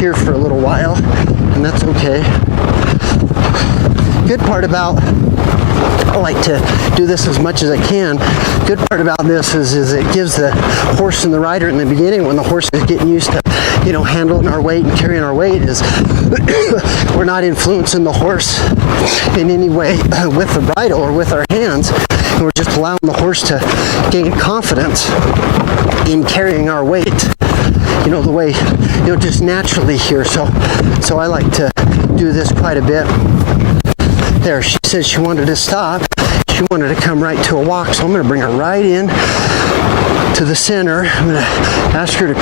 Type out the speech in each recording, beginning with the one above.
here for a little while, and that's okay. Good part about, I like to do this as much as I can. Good part about this is it gives the horse and the rider in the beginning, when the horse is getting used to, you know, handling our weight and carrying our weight, is we're not influencing the horse in any way with the bridle or with our hands. And we're just allowing the horse to gain confidence in carrying our weight, you know, the way, you know, just naturally here. So I like to do this quite a bit. There, she said she wanted to stop. She wanted to come right to a walk, so I'm going to bring her right in to the center. I'm going to ask her to...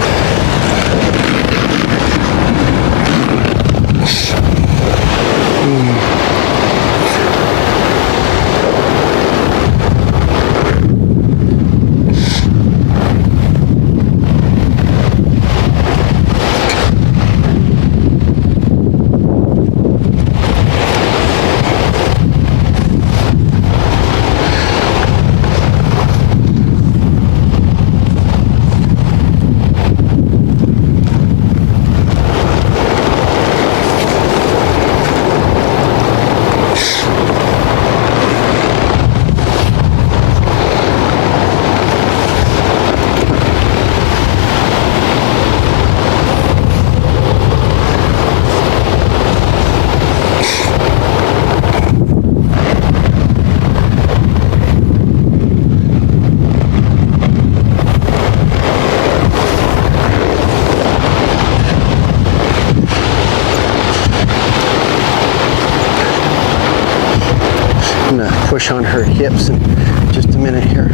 Push on her hips in just a minute here.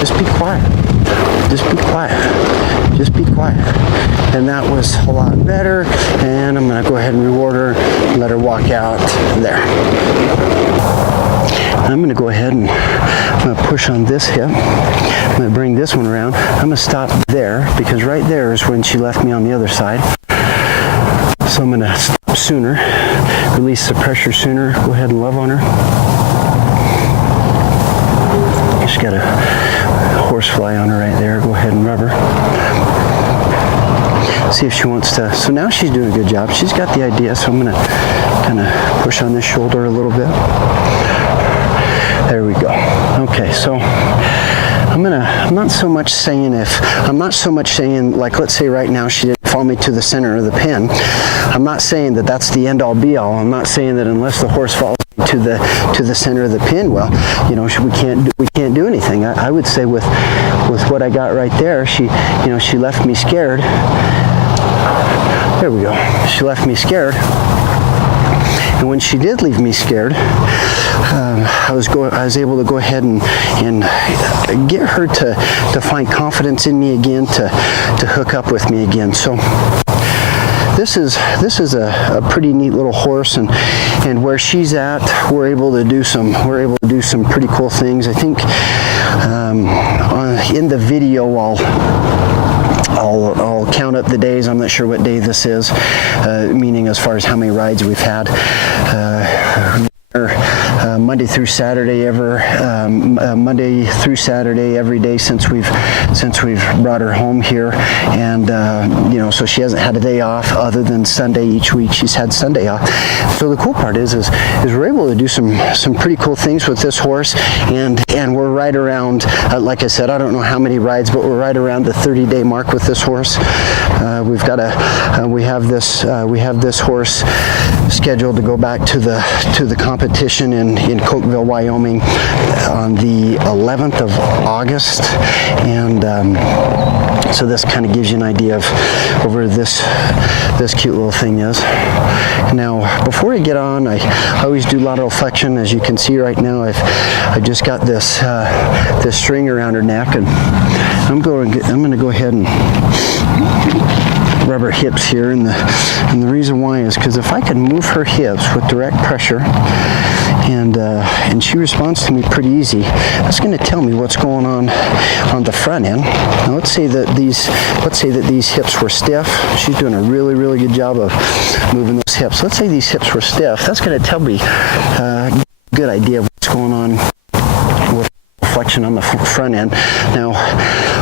Just be quiet. Just be quiet. Just be quiet. And that was a lot better. And I'm going to go ahead and reward her and let her walk out there. I'm going to go ahead and I'm going to push on this hip. I'm going to bring this one around. I'm going to stop there because right there is when she left me on the other side. So I'm going to stop sooner, release the pressure sooner, go ahead and love on her. She's got a horsefly on her right there. Go ahead and rub her. See if she wants to. So now she's doing a good job. She's got the idea, so I'm going to kind of push on this shoulder a little bit. There we go. Okay, so I'm not so much saying like, let's say right now she didn't follow me to the center of the pen. I'm not saying that that's the end all be all. I'm not saying that unless the horse follows me to the center of the pen, well, you know, we can't do anything. I would say with what I got right there, she left me scared. There we go. She left me scared. And when she did leave me scared, I was able to go ahead and get her to find confidence in me again, to hook up with me again. So this is a pretty neat little horse, and where she's at, we're able to do some pretty cool things. I think in the video I'll count up the days. I'm not sure what day this is, meaning as far as how many rides we've had. Monday through Saturday every day since we've brought her home here, and so she hasn't had a day off other than Sunday. Each week she's had Sunday off. So the cool part is we're able to do some pretty cool things with this horse, and we're right around, like I said, I don't know how many rides, but we're right around the 30-day mark with this horse. We have this horse scheduled to go back to the competition in Cokeville, Wyoming on the 11th of August, and so this kind of gives you an idea of where this cute little thing is. Now, before I get on, I always do lateral flexion. As you can see right now, I just got this string around her neck, and I'm going to go ahead and rub her hips here, and the reason why is because if I can move her hips with direct pressure, and she responds to me pretty easy, that's going to tell me what's going on the front end. Now let's say that these hips were stiff. She's doing a really, really good job of moving those hips. Let's say these hips were stiff. That's going to tell me a good idea of what's going on with flexion on the front end. Now,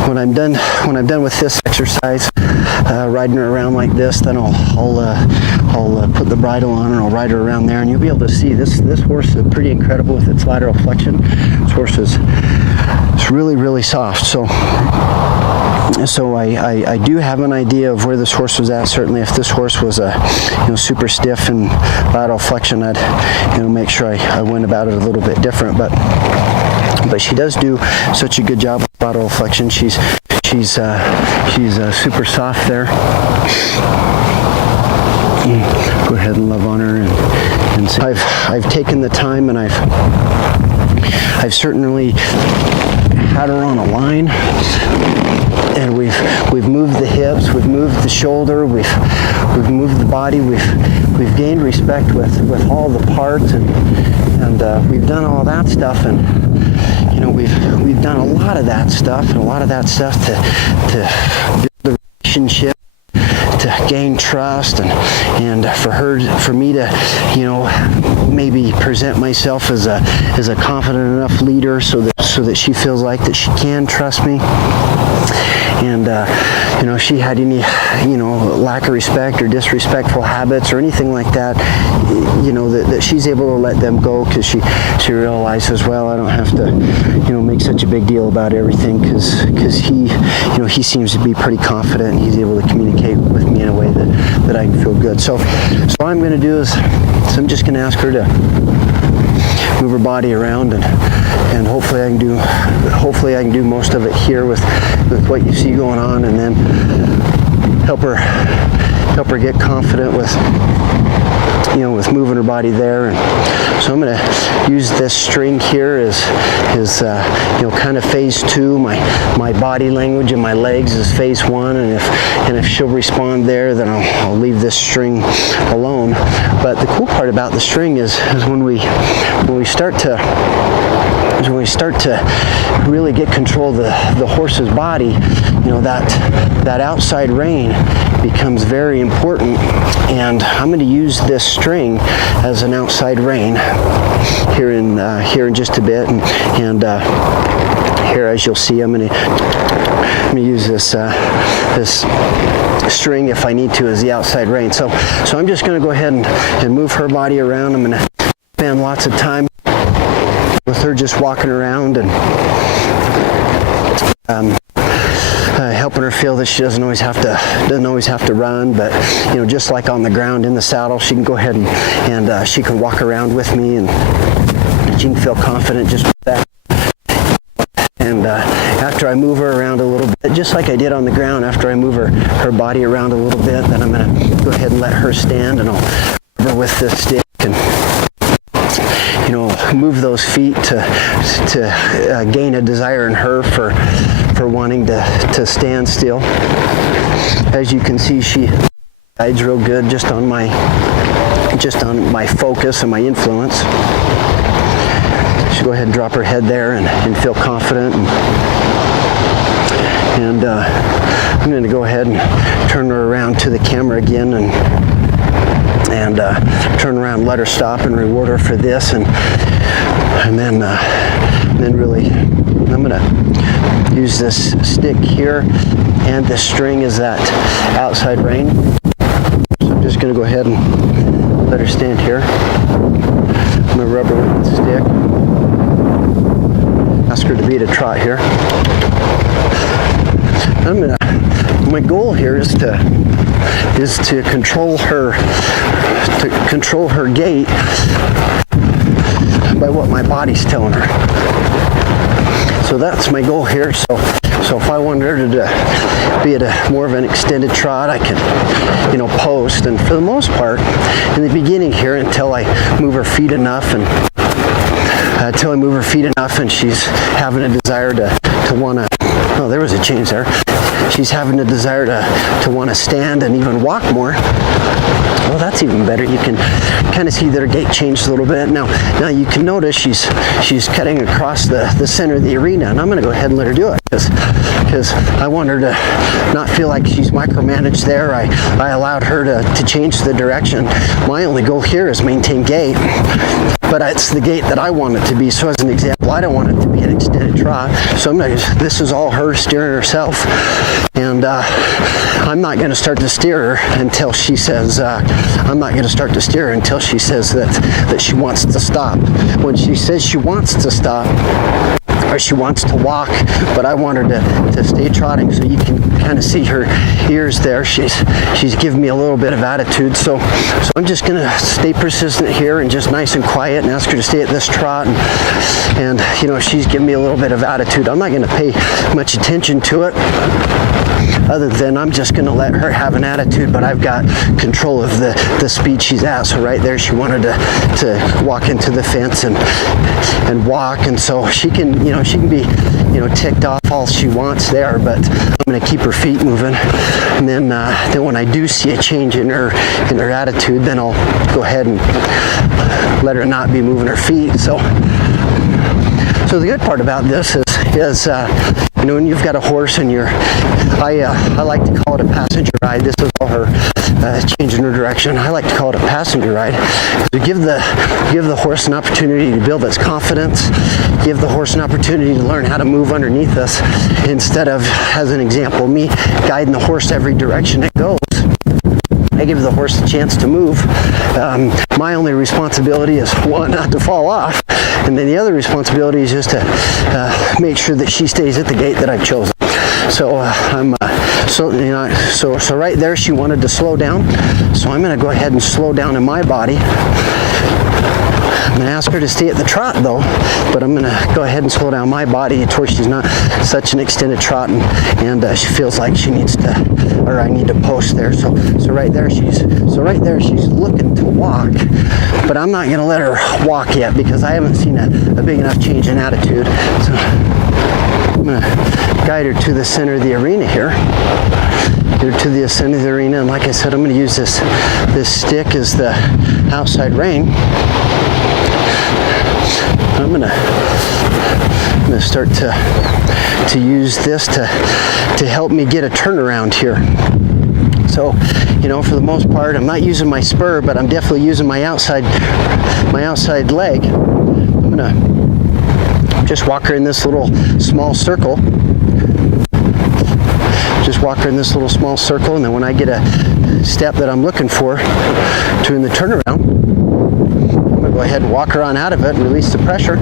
when I'm done with this exercise, riding her around like this, then I'll put the bridle on and I'll ride her around there, and you'll be able to see this horse is pretty incredible with its lateral flexion. This horse is really, really soft. So I do have an idea of where this horse was at. Certainly, if this horse was super stiff and lateral flexion, I'd make sure I went about it a little bit different. But she does do such a good job with lateral flexion. She's super soft there. Go ahead and love on her, and so I've taken the time, and I've certainly had her on a line, and we've moved the hips, we've moved the shoulder, we've moved the body, we've gained respect with all the parts, and we've done all that stuff, and we've done a lot of that stuff, and a lot of that stuff to build the relationship, to gain trust, and for me to maybe present myself as a confident enough leader so that she feels like that she can trust me. And if she had any lack of respect or disrespectful habits or anything like that, that she's able to let them go, because she realizes, well, I don't have to make such a big deal about everything, because he seems to be pretty confident, and he's able to communicate with me in a way that I can feel good. So what I'm going to do is I'm just going to ask her to move her body around, and hopefully I can do most of it here with what you see going on, and then help her get confident with moving her body there. And so I'm going to use this string here as kind of phase 2. My body language and my legs is phase 1, and if she'll respond there, then I'll leave this string alone. But the cool part about the string is when we start to really get control of the horse's body, that outside rein becomes very important, and I'm going to use this string as an outside rein here in just a bit, and here, as you'll see, I'm going to use this string, if I need to, as the outside rein. So I'm just going to go ahead and move her body around. I'm going to spend lots of time with her just walking around and helping her feel that she doesn't always have to run, but just like on the ground in the saddle, she can go ahead and she can walk around with me, and she can feel confident just with that. And after I move her around a little bit, just like I did on the ground, after I move her body around a little bit, then I'm going to go ahead and let her stand, and I'll rub her with this stick and move those feet to gain a desire in her for wanting to stand still. As you can see, she guides real good just on my focus and my influence. She'll go ahead and drop her head there and feel confident. And I'm going to go ahead and turn her around to the camera again and turn around, let her stop, and reward her for this, and then really I'm going to use this stick here and this string as that outside rein. So I'm just going to go ahead and let her stand here. I'm going to rub her with the stick. Ask her to beat a trot here. My goal here is to control her gait by what my body's telling her. So that's my goal here. So if I wanted her to be at more of an extended trot, I can, post. And for the most part, in the beginning here, until I move her feet enough, and she's having a desire to want to Oh, there was a change there. She's having a desire to want to stand and even walk more. Well, that's even better. You can kind of see that her gait changed a little bit. Now you can notice she's cutting across the center of the arena, and I'm going to go ahead and let her do it because I want her to not feel like she's micromanaged there. I allowed her to change the direction. My only goal here is maintain gait, but it's the gait that I want it to be. So as an example, I don't want it to be an extended trot. So this is all her steering herself, and I'm not going to start to steer her until she says that she wants to stop. When she says she wants to stop, or she wants to walk, but I want her to stay trotting. So you can kind of see her ears there. She's giving me a little bit of attitude. So I'm just gonna stay persistent here and just nice and quiet and ask her to stay at this trot. And you know, she's giving me a little bit of attitude. I'm not gonna pay much attention to it, other than I'm just going to let her have an attitude, but I've got control of the speed she's at. So right there, she wanted to walk into the fence and walk, and so she can be ticked off all she wants there, but I'm going to keep her feet moving. And then when I do see a change in her attitude, then I'll go ahead and let her not be moving her feet. So the good part about this is when you've got a horse and I like to call it a passenger ride. This is all her changing her direction. I like to call it a passenger ride. We give the horse an opportunity to build its confidence, give the horse an opportunity to learn how to move underneath us, instead of, as an example, me guiding the horse every direction it goes. I give the horse a chance to move. My only responsibility is, one, not to fall off, and then the other responsibility is just to make sure that she stays at the gait that I've chosen. So so right there, she wanted to slow down, so I'm going to go ahead and slow down in my body. I'm going to ask her to stay at the trot though, but I'm going to go ahead and slow down my body to where she's not such an extended trot, and she feels like she needs to, or I need to post there. So right there she's looking to walk, but I'm not going to let her walk yet because I haven't seen a big enough change in attitude. So I'm going to guide her to the center of the arena here. Get her to the center of the arena, and like I said, I'm going to use this stick as the outside rein. I'm gonna start to use this to help me get a turnaround here. So, for the most part, I'm not using my spur, but I'm definitely using my outside leg. I'm gonna just walk her in this little small circle. Just walk her in this little small circle, and then when I get a step that I'm looking for during the turnaround, go ahead and walk her on out of it and release the pressure.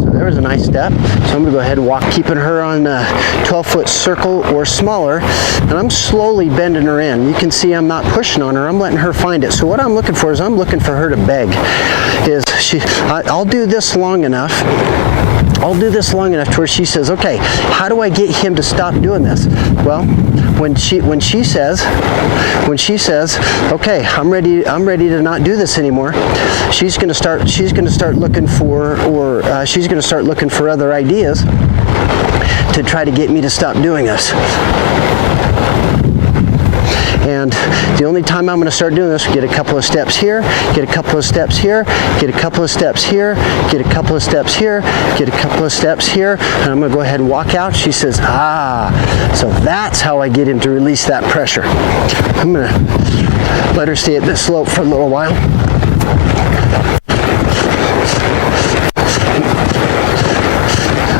So there was a nice step. So I'm going to go ahead and walk, keeping her on a 12-foot circle or smaller, and I'm slowly bending her in. You can see I'm not pushing on her. I'm letting her find it. So what I'm looking for is I'm looking for her to beg. I'll do this long enough. I'll do this long enough to where she says, okay, how do I get him to stop doing this? Well, when she says, okay, I'm ready to not do this anymore, she's going to start looking for other ideas to try to get me to stop doing this. And the only time I'm going to start doing this, get a couple of steps here, get a couple of steps here, get a couple of steps here, get a couple of steps here, get a couple of steps here, and I'm going to go ahead and walk out. She says, so that's how I get him to release that pressure. I'm going to let her stay at this slope for a little while.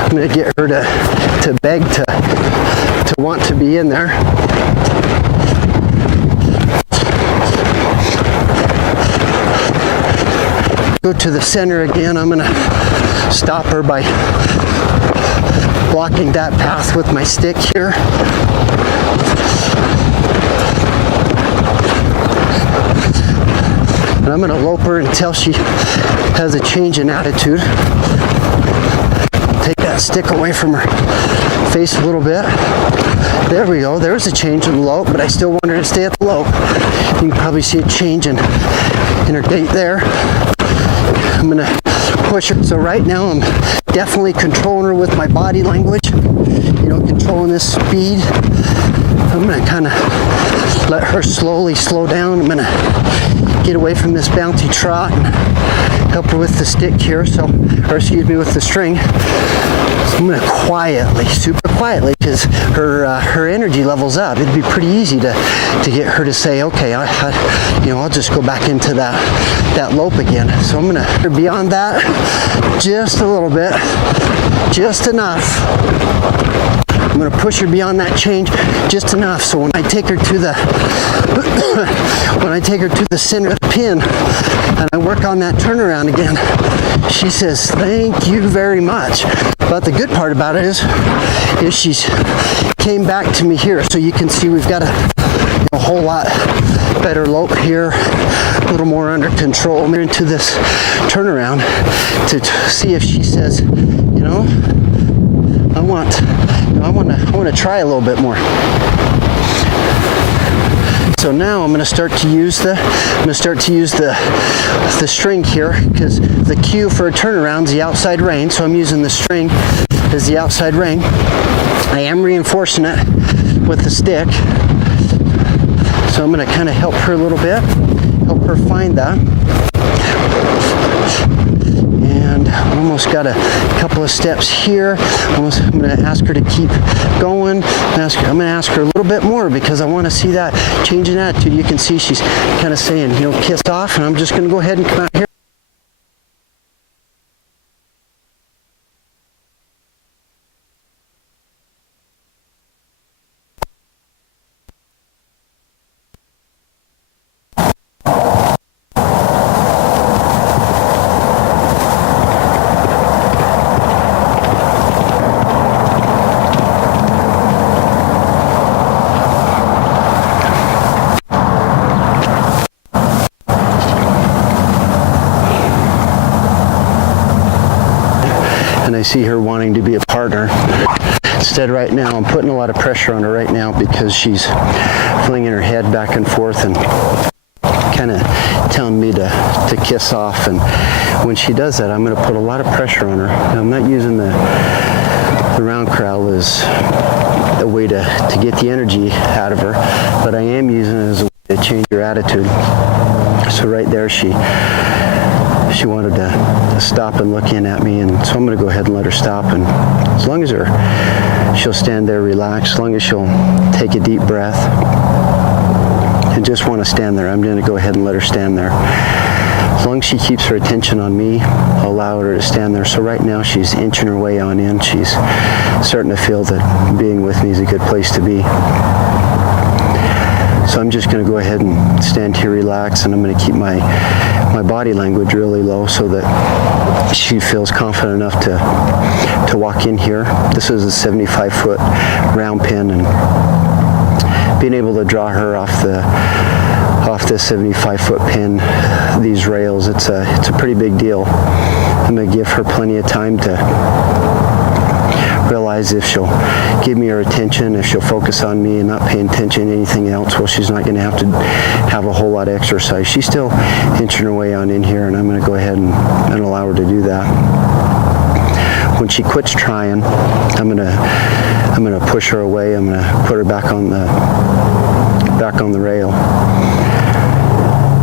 I'm going to get her to beg to want to be in there. Go to the center again. I'm going to stop her by blocking that path with my stick here. And I'm going to lope her until she has a change in attitude. Take that stick away from her face a little bit. There we go. There's a change in the lope, but I still want her to stay at the lope. You can probably see a change in her gait there. I'm going to push her. So right now I'm definitely controlling her with my body language, you know, controlling this speed. I'm gonna kind of let her slowly slow down. I'm gonna get away from this bouncy trot and help her with the stick here, so, or excuse me, with the string. I'm gonna quietly, super quietly, because her energy level's up. It'd be pretty easy to get her to say, okay, you know, I'll just go back into that lope again. So I'm gonna, beyond that, just a little bit, just enough. I'm gonna push her beyond that change just enough, so when I take her to the center of the pin and I work on that turnaround again, she says, thank you very much. But the good part about it is she's came back to me here, so you can see we've got a whole lot better lope here, a little more under control. I'm into this turnaround to see if she says, you know, I want to try a little bit more. So now I'm going to start to use the string here, because the cue for a turnaround is the outside rein. So I'm using the string as the outside rein. I am reinforcing it with the stick. So I'm going to kind of help her a little bit, help her find that. And almost got a couple of steps here. I'm going to ask her to keep going. I'm going to ask her a little bit more, because I want to see that change in attitude. You can see she's kind of saying, you know, kiss off, and I'm just going to go ahead and come out here. And I see her wanting to be a partner. Instead, right now, I'm putting a lot of pressure on her right now, because she's flinging her head back and forth and kind of telling me to kiss off. And when she does that, I'm going to put a lot of pressure on her. Now, I'm not using the round corral as a way to get the energy out of her, but I am using it as a way to change her attitude. So right there, she wanted to stop and look in at me, and so I'm going to go ahead and let her stop. And as long as she'll stand there relaxed, as long as she'll take a deep breath and just want to stand there, I'm going to go ahead and let her stand there. As long as she keeps her attention on me, I'll allow her to stand there. So right now she's inching her way on in. She's starting to feel that being with me is a good place to be. So I'm just going to go ahead and stand here relaxed, and I'm going to keep my body language really low so that she feels confident enough to walk in here. This is a 75-foot round pin, and being able to draw her off this 75-foot pin, these rails, it's a pretty big deal. I'm going to give her plenty of time to realize if she'll give me her attention, if she'll focus on me and not pay attention to anything else, well, she's not going to have a whole lot of exercise. She's still inching her way on in here, and I'm going to go ahead and allow her to do that. When she quits trying, I'm going to push her away. I'm going to put her back on the rail.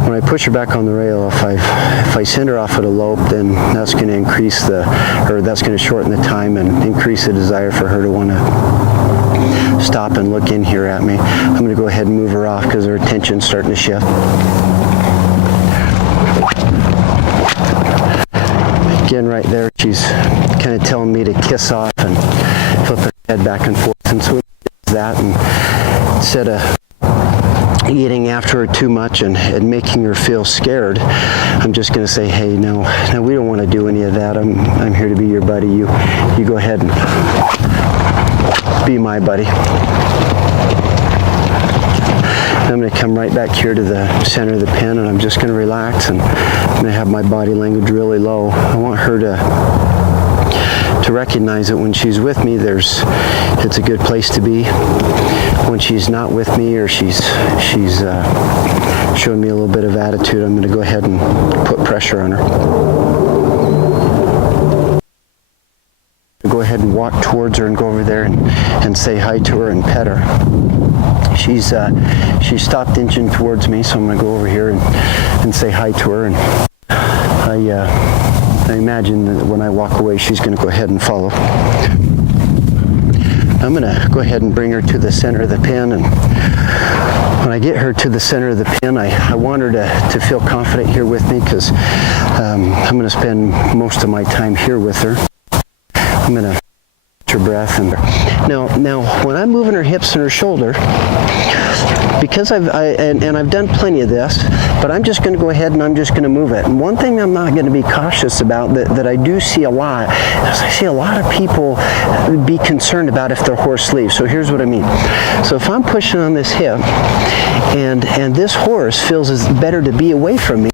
When I push her back on the rail, if I send her off at a lope, then that's going to that's going to shorten the time and increase the desire for her to want to stop and look in here at me. I'm going to go ahead and move her off, because her attention's starting to shift. Again, right there, she's kind of telling me to kiss off and flip her head back and forth. And so we do that, and instead of getting after her too much and making her feel scared, I'm just going to say, hey, no, we don't want to do any of that. I'm here to be your buddy. You go ahead and be my buddy. I'm going to come right back here to the center of the pen, and I'm just going to relax, and I'm going to have my body language really low. I want her to recognize that when she's with me, it's a good place to be. When she's not with me, or she's showing me a little bit of attitude, I'm going to go ahead and put pressure on her. go ahead and walk towards her and go over there and say hi to her and pet her. She stopped inching towards me, so I'm going to go over here and say hi to her. And I imagine that when I walk away, she's going to go ahead and follow. I'm going to go ahead and bring her to the center of the pen, and when I get her to the center of the pen, I want her to feel confident here with me, because I'm going to spend most of my time here with her. I'm going to catch her breath. And now when I'm moving her hips and her shoulder, because I've done plenty of this, but I'm just going to go ahead and I'm just going to move it. And one thing I'm not going to be cautious about that I do see a lot is I see a lot of people be concerned about if their horse leaves. So here's what I mean. So if I'm pushing on this hip and this horse feels it's better to be away from me,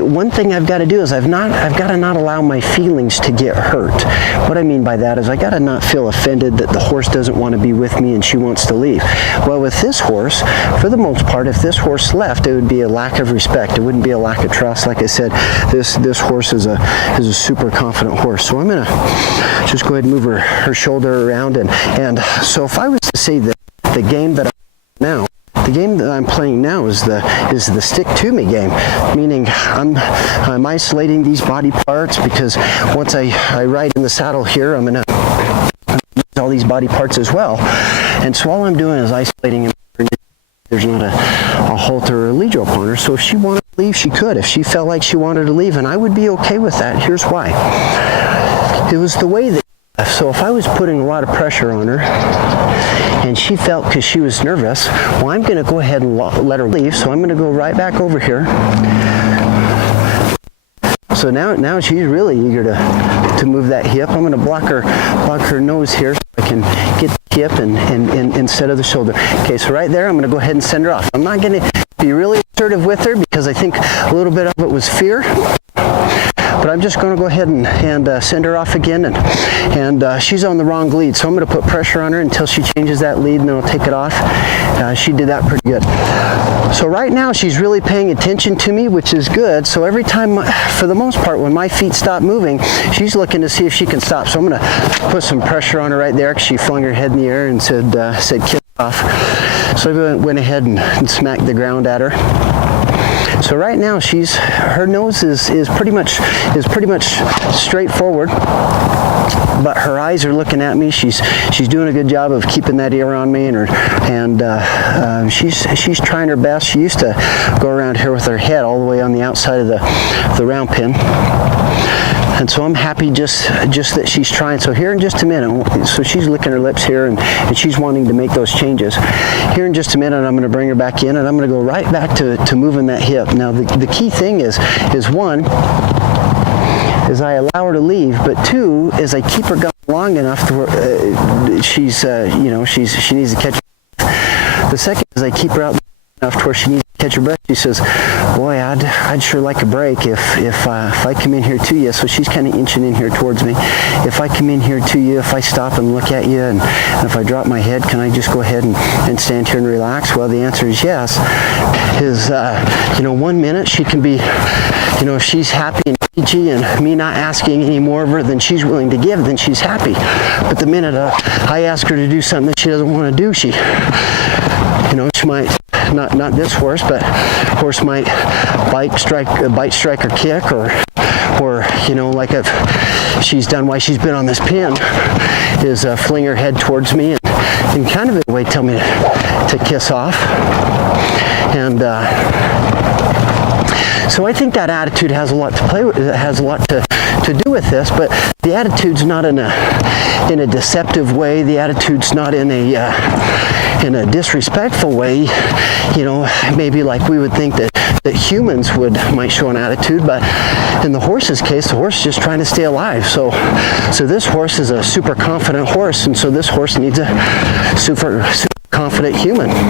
one thing I've got to do is I've got to not allow my feelings to get hurt. What I mean by that is I got to not feel offended that the horse doesn't want to be with me and she wants to leave. Well, with this horse, for the most part, if this horse left, it would be a lack of respect. It wouldn't be a lack of trust. Like I said, this horse is a super confident horse. So I'm going to just go ahead and move her shoulder around. And so if I was to say that the game that the game that I'm playing now is the stick to me game, meaning I'm isolating these body parts, because once I ride in the saddle here, I'm going to use all these body parts as well. And so all I'm doing is isolating him. There's not a halter or a lead rope on her. So if she wanted to leave, she could. If she felt like she wanted to leave, and I would be okay with that. Here's why. It was the way that. So if I was putting a lot of pressure on her and she felt, because she was nervous, well, I'm going to go ahead and let her leave. So I'm going to go right back over here. So now she's really eager to move that hip. I'm going to block her nose here so I can get the hip and instead of the shoulder. Okay, so right there, I'm going to go ahead and send her off. I'm not going to be really assertive with her, because I think a little bit of it was fear. But I'm just going to go ahead and send her off again, and she's on the wrong lead, so I'm going to put pressure on her until she changes that lead, and then I'll take it off. She did that pretty good. So right now she's really paying attention to me, which is good. So every time, for the most part, when my feet stop moving, she's looking to see if she can stop. So I'm going to put some pressure on her right there, because she flung her head in the air and said kiss off. So I went ahead and smacked the ground at her. So right now her nose is pretty much straightforward, but her eyes are looking at me. She's doing a good job of keeping that ear on me, and she's trying her best. She used to go around here with her head all the way on the outside of the round pin. And so I'm happy just that she's trying. So here in just a minute, so she's licking her lips here, and she's wanting to make those changes. Here in just a minute, I'm going to bring her back in, and I'm going to go right back to moving that hip. Now the key thing is one, is I allow her to leave, but two, is I keep her going long enough to where she needs to catch. The second is I keep her out enough to where she needs to catch her breath. She says, boy, I'd sure like a break if I come in here to you. So she's kind of inching in here towards me. If I come in here to you, if I stop and look at you, and if I drop my head, can I just go ahead and stand here and relax? Well, the answer is yes. 1 minute she can be, if she's happy and peachy and me not asking any more of her than she's willing to give, then she's happy. But the minute I ask her to do something that she doesn't want to do, she might, not this horse, but horse might bite, strike, or kick, or like she's done while she's been on this pin, is fling her head towards me and kind of in a way tell me to kiss off. And so I think that attitude has a lot to play with. It has a lot to do with this, but the attitude's not in a deceptive way. The attitude's not in a disrespectful way. Maybe like we would think that humans might show an attitude, but in the horse's case, the horse is just trying to stay alive. So this horse is a super confident horse, and so this horse needs a super confident human.